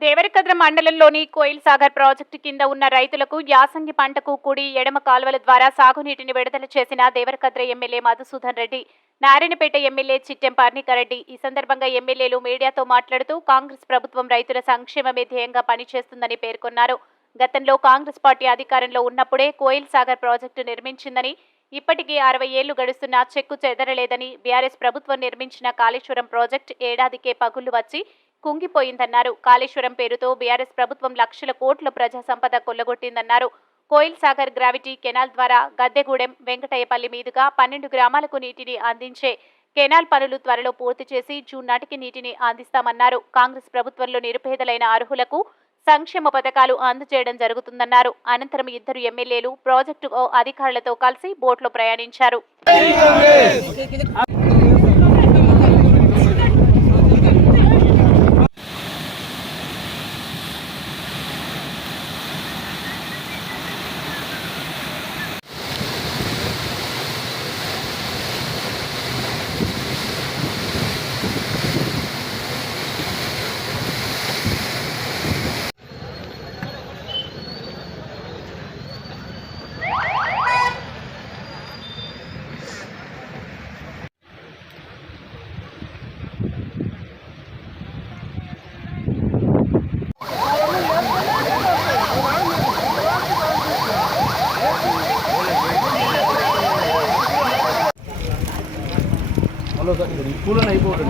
దేవరకద్ర మండలంలోని కోయిల్ సాగర్ ప్రాజెక్టు కింద ఉన్న రైతులకు యాసంగి పంటకు కుడి ఎడమ కాలువల ద్వారా సాగునీటిని విడుదల చేసిన దేవరకద్ర ఎమ్మెల్యే మధుసూదన్ రెడ్డి నారాయణపేట ఎమ్మెల్యే చిట్టెం పార్నికారెడ్డి ఈ సందర్భంగా ఎమ్మెల్యేలు మీడియాతో మాట్లాడుతూ కాంగ్రెస్ ప్రభుత్వం రైతుల సంక్షేమమే ధ్యేయంగా పనిచేస్తుందని పేర్కొన్నారు. గతంలో కాంగ్రెస్ పార్టీ అధికారంలో ఉన్నప్పుడే కోయిల్ సాగర్ ప్రాజెక్టు నిర్మించిందని ఇప్పటికీ అరవై ఏళ్ళు గడుస్తున్నా చెక్కు చెదరలేదని బీఆర్ఎస్ ప్రభుత్వం నిర్మించిన కాళేశ్వరం ప్రాజెక్టు ఏడాదికే పగుళ్ళు వచ్చి కుంగిపోయిందన్నారు. కాళేశ్వరం పేరుతో బీఆర్ఎస్ ప్రభుత్వం లక్షల కోట్ల ప్రజా సంపద కొల్లగొట్టిందన్నారు. కోయిల్ సాగర్ గ్రావిటీ కెనాల్ ద్వారా గద్దెగూడెం వెంకటయ్యపల్లి మీదుగా పన్నెండు గ్రామాలకు నీటిని అందించే కెనాల్ పనులు త్వరలో పూర్తి చేసి జూన్ నాటికి నీటిని అందిస్తామన్నారు. కాంగ్రెస్ ప్రభుత్వంలో నిరుపేదలైన అర్హులకు సంక్షేమ పథకాలు అందజేయడం జరుగుతుందన్నారు. అనంతరం ఇద్దరు ఎమ్మెల్యేలు ప్రాజెక్టు అధికారులతో కలిసి బోట్లో ప్రయాణించారు.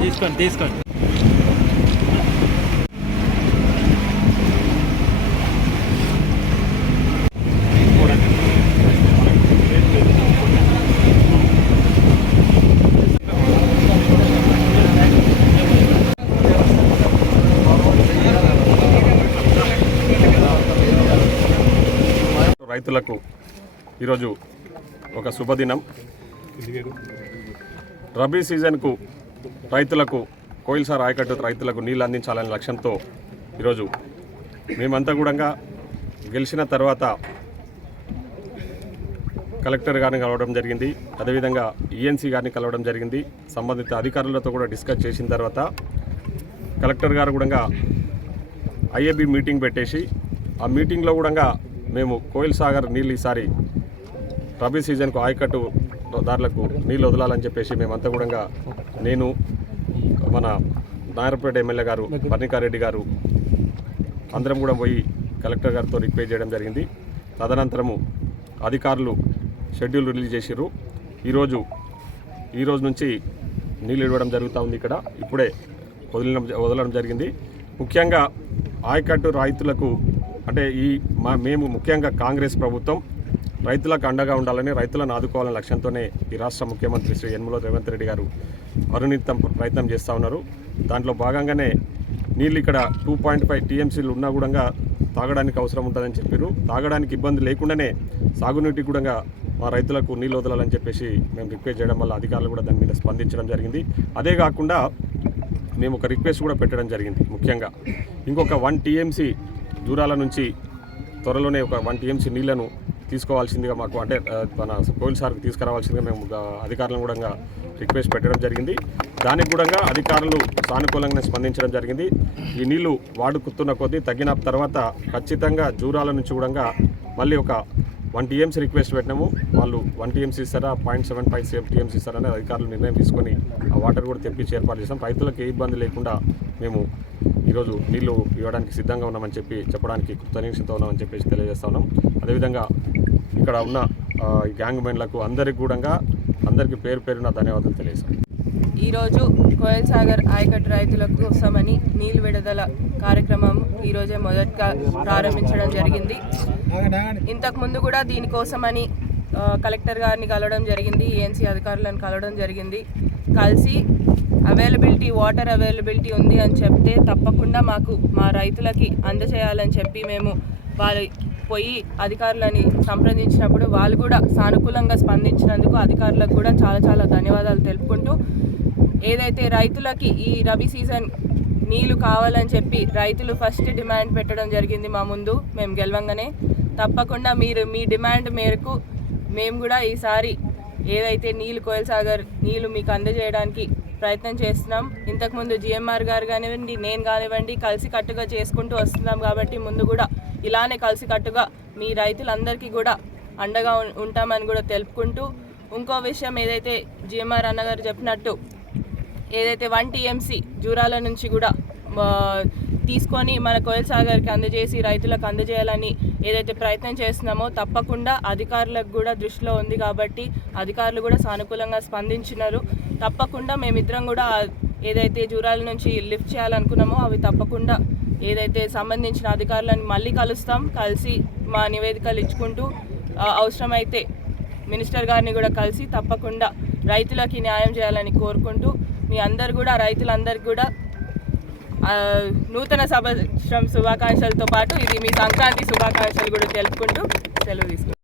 తీసుకోండి తీసుకోండి రైతులకు ఈరోజు ఒక శుభదినం. రబీ సీజన్కు రైతులకు కోయిల్సార్ ఆయకట్టు రైతులకు నీళ్ళు అందించాలనే లక్ష్యంతో ఈరోజు మేమంతా కూడా గెలిచిన తర్వాత కలెక్టర్ గారిని కలవడం జరిగింది. అదేవిధంగా ఈఎన్సీ గారిని కలవడం జరిగింది. సంబంధిత అధికారులతో కూడా డిస్కస్ చేసిన తర్వాత కలెక్టర్ గారు కూడా ఐఏబి మీటింగ్ పెట్టేసి ఆ మీటింగ్లో కూడా మేము కోయిల్ సాగర్ నీళ్ళు ఈసారి రబీ సీజన్కు ఆయకట్టు దారులకు నీళ్ళు వదలాలని చెప్పేసి మేమంతా కూడా నేను మన నాయరపేట ఎమ్మెల్యే గారు పర్ణికారెడ్డి గారు అందరం కూడా పోయి కలెక్టర్ గారితో రిక్వెస్ట్ చేయడం జరిగింది. తదనంతరము అధికారులు షెడ్యూల్ రిలీజ్ చేసిర్రు. ఈరోజు ఈరోజు నుంచి నీళ్ళు ఇవ్వడం జరుగుతూ ఉంది ఇక్కడ. ఇప్పుడే వదలడం వదలడం జరిగింది. ముఖ్యంగా ఆయకట్టు రైతులకు అంటే ఈ మా మేము ముఖ్యంగా కాంగ్రెస్ ప్రభుత్వం రైతులకు అండగా ఉండాలని రైతులను ఆదుకోవాలనే లక్ష్యంతోనే ఈ రాష్ట్ర ముఖ్యమంత్రి శ్రీ యనమల రేవంత్ రెడ్డి గారు అరునితం ప్రయత్నం చేస్తూ ఉన్నారు. దాంట్లో భాగంగానే నీళ్ళు ఇక్కడ టూ పాయింట్ ఫైవ్ టీఎంసీలు ఉన్నా కూడా తాగడానికి అవసరం ఉంటుందని చెప్పారు. తాగడానికి ఇబ్బంది లేకుండానే సాగునీటి కూడా మా రైతులకు నీళ్ళు వదలాలని చెప్పేసి మేము రిక్వెస్ట్ చేయడం వల్ల అధికారులు కూడా దాని మీద స్పందించడం జరిగింది. అదే కాకుండా మేము ఒక రిక్వెస్ట్ కూడా పెట్టడం జరిగింది ముఖ్యంగా. ఇంకొక వన్ టీఎంసీ దూరాల నుంచి త్వరలోనే ఒక వన్ టీఎంసీ నీళ్ళను తీసుకోవాల్సిందిగా మాకు అంటే మన కోయిల్ సార్కి తీసుకురావాల్సిందిగా మేము అధికారులను కూడా రిక్వెస్ట్ పెట్టడం జరిగింది. దానికి కూడా అధికారులు సానుకూలంగా స్పందించడం జరిగింది. ఈ నీళ్ళు వాడుకుతున్న కొద్దీ తగ్గిన తర్వాత ఖచ్చితంగా జూరాల నుంచి కూడా మళ్ళీ ఒక వన్ టీఎంసీ రిక్వెస్ట్ పెట్టినాము. వాళ్ళు వన్ టీఎంసీ ఇస్తారా point seven five safe TMC ఇస్తారని అధికారులు నిర్ణయం తీసుకొని ఆ వాటర్ కూడా తెప్పించి ఏర్పాటు చేసాం. రైతులకు ఏ ఇబ్బంది లేకుండా మేము ఈరోజు నీళ్ళు ఇవ్వడానికి సిద్ధంగా ఉన్నామని చెప్పి చెప్పడానికి కృతనిశ్చితో ఉన్నామని చెప్పేసి తెలియజేస్తా ఉన్నాం. అదేవిధంగా ఇక్కడ ఉన్న గ్యాంగ్ మెన్లకు అందరికి కూడా అందరికీ పేరు పేరున ధన్యవాదాలు తెలియజేశాను ఈరోజు కోయల్ సాగర్ ఆయకట్టు రైతుల కోసమని నీళ్ళు విడుదల కార్యక్రమం ఈరోజే మొదటగా ప్రారంభించడం జరిగింది. ఇంతకుముందు కూడా దీనికోసమని కలెక్టర్ గారిని కలవడం జరిగింది ఏఎన్సీ అధికారులను కలవడం జరిగింది. కలిసి అవైలబిలిటీ వాటర్ అవైలబిలిటీ ఉంది అని చెప్తే తప్పకుండా మాకు మా రైతులకి అందజేయాలని చెప్పి మేము వారి పోయి అధికారులని సంప్రదించినప్పుడు వాళ్ళు కూడా సానుకూలంగా స్పందించినందుకు అధికారులకు కూడా చాలా చాలా ధన్యవాదాలు తెలుపుకుంటూ ఏదైతే రైతులకి ఈ రబీ సీజన్ నీళ్ళు కావాలని చెప్పి రైతులు ఫస్ట్ డిమాండ్ పెట్టడం జరిగింది మా ముందు మేము గెలవంగానే. తప్పకుండా మీరు మీ డిమాండ్ మేరకు మేము కూడా ఈసారి ఏదైతే నీళ్ళు కోయల్ సాగర్ నీళ్ళు మీకు అందజేయడానికి ప్రయత్నం చేస్తున్నాం. ఇంతకుముందు జిఎంఆర్ గారు కానివ్వండి నేను కానివ్వండి కలిసి కట్టుగా చేసుకుంటూ వస్తున్నాం కాబట్టి ముందు కూడా ఇలానే కలిసి కట్టుగా మీ రైతులందరికీ కూడా అండగా ఉం- ఉంటామని కూడా తెలుపుకుంటూ ఇంకో విషయం ఏదైతే జిఎంఆర్ అన్నగారు చెప్పినట్టు ఏదైతే వన్ టీఎంసీ జూరాల నుంచి కూడా తీసుకొని మన కోయల్ సాగర్కి అందజేసి రైతులకు అందజేయాలని ఏదైతే ప్రయత్నం చేస్తున్నామో తప్పకుండా అధికారులకు కూడా దృష్టిలో ఉంది కాబట్టి అధికారులు కూడా సానుకూలంగా స్పందించినారు. తప్పకుండా మేమిద్దరం కూడా ఏదైతే జూరాల నుంచి లిఫ్ట్ చేయాలనుకున్నామో అవి తప్పకుండా ఏదైతే సంబంధించిన అధికారులను మళ్ళీ కలుస్తాం. కలిసి మా నివేదికలు ఇచ్చుకుంటూ అవసరమైతే మినిస్టర్ గారిని కూడా కలిసి తప్పకుండా రైతులకి న్యాయం చేయాలని కోరుకుంటూ మీ అందరు కూడా రైతులందరికీ కూడా నూతన సంవత్సరం శుభాకాంక్షలతో పాటు ఇది మీ సంక్రాంతి శుభాకాంక్షలు కూడా తెలుపుకుంటూ సెలవు తీసుకుంటాం